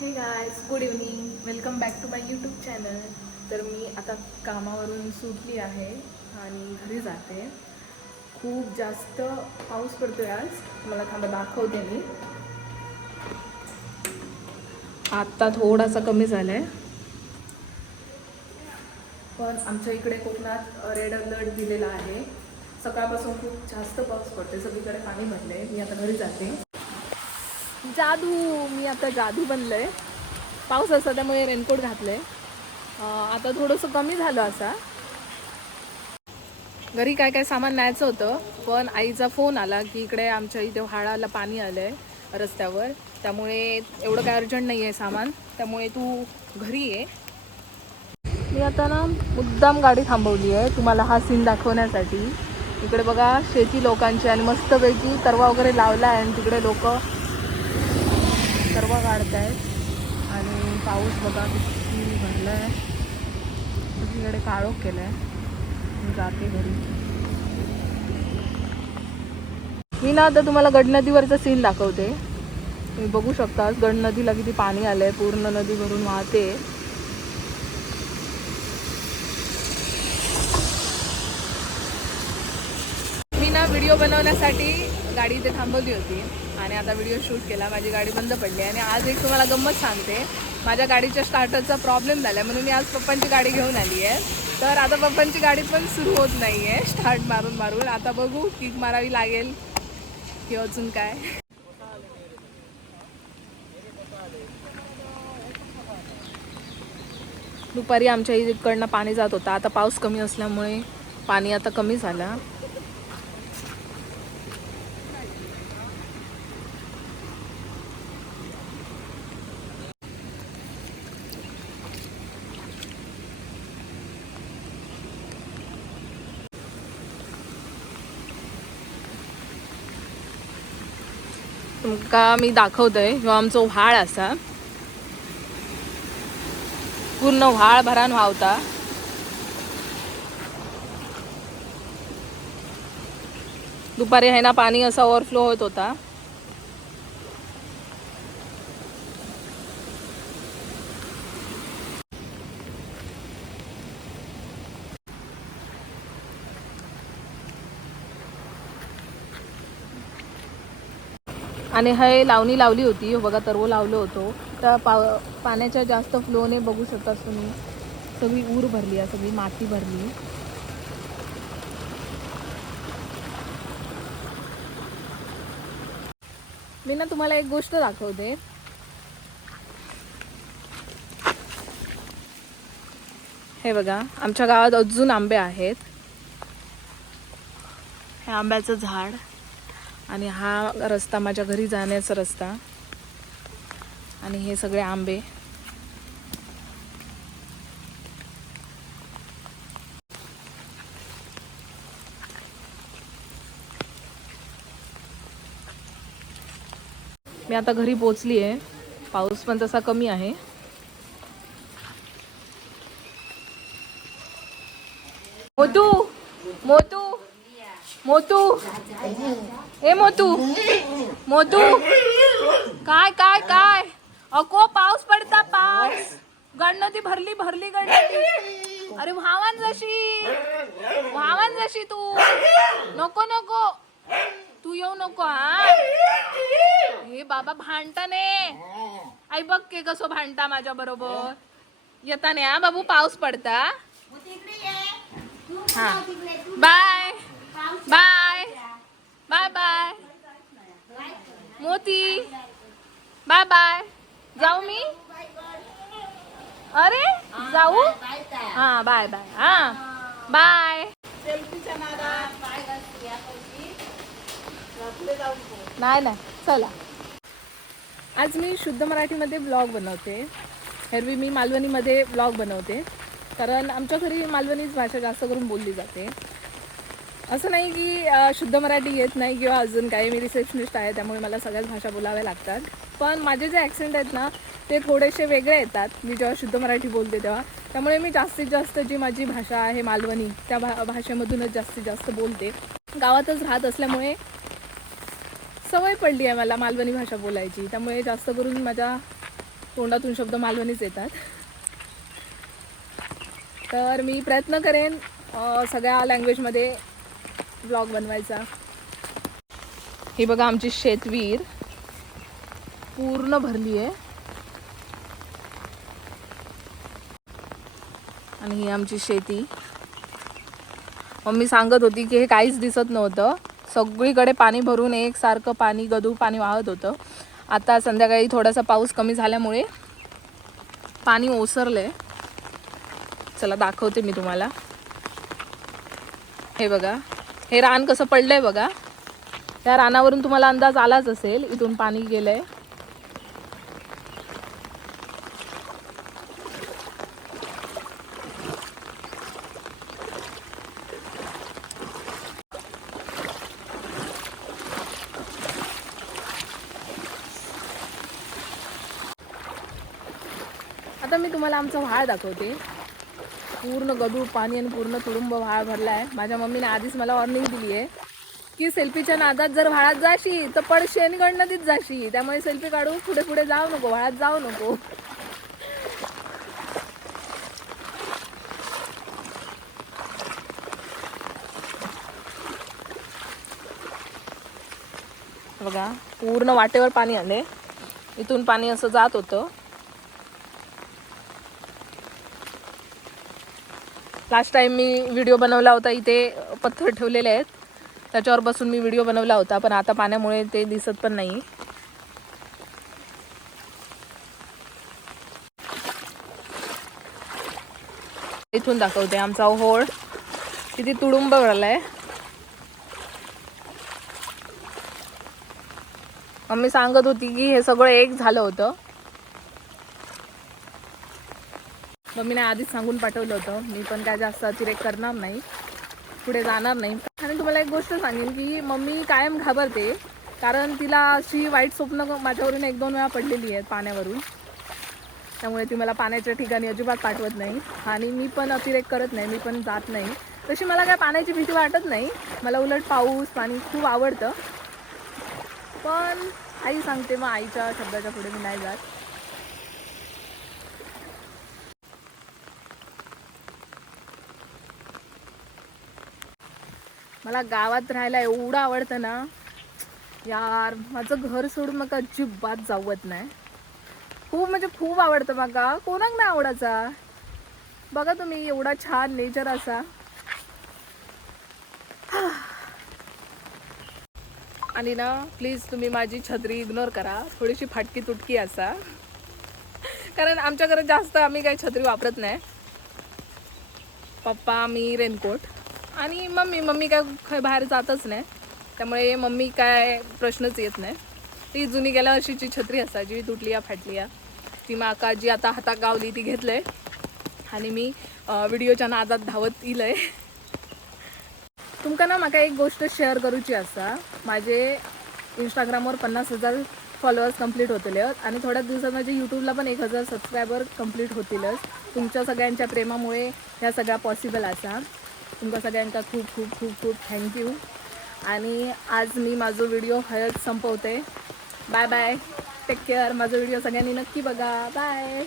Hey guys good evening welcome back to my YouTube channel तर मी आता कामावरून सुटली आहे आणि घरी जाते. खूप जास्त पाऊस पडतो आहे आज. मला थांबा दाखवते मी. आत्ता थोडासा कमी झाला आहे पण आमच्या इकडे कोकणात रेड अलर्ट दिलेला आहे. सकाळपासून खूप जास्त पाऊस पडते सगळीकडे पाणी भरले मी आता घरी जाते. जादू मी आता जादू बनलंय. पाऊस असा त्यामुळे रेनकोट घातलंय. आहे आता थोडंसं कमी झालं असा. घरी काय काय सामान न्यायचं होतं पण आईचा फोन आला की इकडे आमच्या इथे व्हाळाला पाणी आलंय रस्त्यावर. त्यामुळे एवढं काय अर्जंट नाही आहे सामान. त्यामुळे तू घरी ये. मी आता ना मुद्दाम गाडी थांबवली आहे. तुम्हाला हा सीन दाखवण्यासाठी. इकडे बघा शेती लोकांची आणि मस्तपैकी तरवा वगैरे लावला आहे आणि तिकडे लोक तरवा काढतायत. आणि पाऊस बघा किती भरला आहे सगळीकडे काळोख केलं आहे मी जाते घरी. मी ना आता तुम्हाला गडनदीवरचा सीन दाखवते. तुम्ही बघू शकता गड नदीला किती पाणी आलं आहे पूर्ण नदी भरून वाहते. मी ना व्हिडिओ बनवण्यासाठी गाडी इथे थांबवली होती आणि आता व्हिडिओ शूट केला. माझी गाडी बंद पडली आणि आज एक तुम्हाला गंमत सांगते. माझ्या गाडीच्या स्टार्टरचा प्रॉब्लेम झाला. म्हणून मी आज पप्पांची गाडी घेऊन आली आहे. तर आता पप्पांची गाडी पण सुरू होत नाही आहे स्टार्ट मारून मारून. आता बघू किक मारावी लागेल की अजून काय. दुपारी आमच्या इकडनं पाणी जात होतं. आता पाऊस कमी असल्यामुळे पाणी आता कमी झालं. तुमका मी दाखवतोय. जो आमचो व्हाळ असा पूर्ण व्हाळ भरान व्हावता. दुपारी आहे ना पाणी असा ओव्हरफ्लो होत होता. आणि हे लावणी लावली होती. बघा तरवो लावलं होतो. तर पाव पाण्याच्या जास्त फ्लोने बघू शकता तुम्ही. सगळी ऊर भरली आहे सगळी माती भरली. मी ना तुम्हाला एक गोष्ट दाखवते. हे बघा आमच्या गावात अजून आंबे आहेत. हे आंब्याचं झाड. आणि हा रस्ता माझ्या घरी जाण्याचा रस्ता. आणि हे सगळे आंबे. मी आता घरी पोचली आहे पाऊस पण तसा कमी आहे. मोतू मोतू. मोतू. ए मोतू. मोतू. काय काय काय? अको पाऊस पडता पाऊस. गणनदी भरली भरली गणनदी. अरे व्हावान जशी. व्हावान जशी तू. नको नको. तू येऊ नको हा? हे बाबा भांडताने. आई बघ के कसो भांडता माझ्या बरोबर. येताने हा बाबू पाऊस पडता. हा. Bye bye bye Moti bye bye. जाऊ मी? अरे जाऊ? हा बाय बाय. हा. बाय. नाही नाही. चला. आज मी शुद्ध मराठीमध्ये ब्लॉग बनवते. एरवी मी मालवणीमध्ये ब्लॉग बनवते. कारण आमच्या घरी मालवणीच भाषा जास्त करून बोलली जाते. असं नाही की शुद्ध मराठी येत नाही किंवा अजून काही मी रिसेप्शनिस्ट आहे त्यामुळे मला सगळ्याच भाषा बोलाव्या लागतात. पण माझे जे ॲक्सेंट आहेत ना ते थोडेसे वेगळे येतात. मी जेव्हा शुद्ध मराठी बोलते तेव्हा. त्यामुळे मी जास्तीत जास्त जी माझी भाषा आहे मालवणी त्या भा भाषेमधूनच जास्तीत जास्त बोलते. गावातच राहत असल्यामुळे सवय पडली आहे मला मालवणी भाषा बोलायची. त्यामुळे जास्त करून माझ्या तोंडातून शब्द मालवणीच येतात. तर मी प्रयत्न करेन सगळ्या लँग्वेजमध्ये ब्लॉग बनवायचा. ही बघा आमची शेतवीर. पूर्ण भरली आहे. आणि ही आमची शेती. मम्मी सांगत होती की हे काहीच दिसत नव्हतं. सगळीकडे पाणी भरून एकसारखं पाणी गदूळ पाणी वाहत होतं. आता संध्याकाळी थोडासा पाऊस कमी झाल्यामुळे पाणी ओसरलंय. चला दाखवते मी तुम्हाला. हे बघा. हे रान कसं पडलंय बघा. त्या रानावरून तुम्हाला अंदाज आलाच असेल इथून पाणी गेलंय. आता मी तुम्हाला आमचा व्हाळ दाखवते. पूर्ण गदूळ पाणी आणि पूर्ण तुडुंब व्हाळ भरला आहे माझ्या मम्मीने आधीच मला वॉर्निंग दिली आहे की सेल्फीच्या नादात जर व्हाळात जाशी तर पडशेन नदीत जाशी. त्यामुळे सेल्फी काढून पुढे पुढे जाऊ नको व्हाळात जाऊ नको. बघा पूर्ण वाटेवर पाणी आले इथून पाणी असं जात होतं. लास्ट टाईम मी व्हिडिओ बनवला होता इथे पत्थर ठेवलेले आहेत. त्याच्यावर बसून मी व्हिडिओ बनवला होता पण आता पाण्यामुळे ते दिसत पण नाही. इथून दाखवते आमचा होळ किती तुडुंब भरलाय मम्मी सांगत होती की हे सगळं एक झालं होतं. मम्मीने आधीच सांगून पाठवलं होतं. मी पण काय जास्त अतिरेक करणार नाही. पुढे जाणार नाही. आणि तुम्हाला एक गोष्ट सांगेन की मम्मी कायम घाबरते. कारण तिला अशी वाईट स्वप्न माझ्यावरून एक दोन वेळा पडलेली आहेत पाण्यावरून. त्यामुळे ती मला पाण्याच्या ठिकाणी अजिबात पाठवत नाही. आणि मी पण अतिरेक करत नाही. मी पण जात नाही. तशी मला काय पाण्याची भीती वाटत नाही. मला उलट पाऊस पाणी खूप आवडतं. पण आई सांगते मग आईच्या शब्दाच्या पुढे मी नाही जात. मला गावात राहायला एवढं आवडतं ना यार माझं घर सोडून मग अजिबात जावत नाही. खूप म्हणजे खूप आवडतं माका कोणाक नाही आवडायचा. बघा तुम्ही एवढा छान नेचर असा. आणि ना प्लीज तुम्ही माझी छत्री इग्नोर करा. थोडीशी फाटकी तुटकी असा. कारण आमच्या घरात जास्त आम्ही काही छत्री वापरत नाही. पप्पा मी रेनकोट आणि मम्मी मम्मी काय खय बाहेर जातच नाही. त्यामुळे मम्मी काय प्रश्नच येत नाही. ती जुनी गेल्या वर्षीची छत्री असायची जी तुटली या फाटली या ती माका जी आता हातात गावली ती घेतलंय. आणि मी अं, व्हिडिओच्या नादात धावत इलंय. तुमका ना म्हाका एक गोष्ट शेअर करूची आसा. माझे इंस्टाग्रामवर पन्नास हजार फॉलोअर्स कंप्लीट होतले आहेत आणि थोड्याच दिवसात माझे यूट्यूबला पण एक हजार सबस्क्रायबर कंप्लीट होतीलच. तुमच्या सगळ्यांच्या प्रेमामुळे ह्या सगळ्या पॉसिबल असा तुमका सगळ्यांका खूप खूप खूप खूप थँक्यू आणि आज मी माझो व्हिडिओ हळद संपवते. बाय बाय टेक केअर माझा व्हिडिओ सगळ्यांनी नक्की बघा. बाय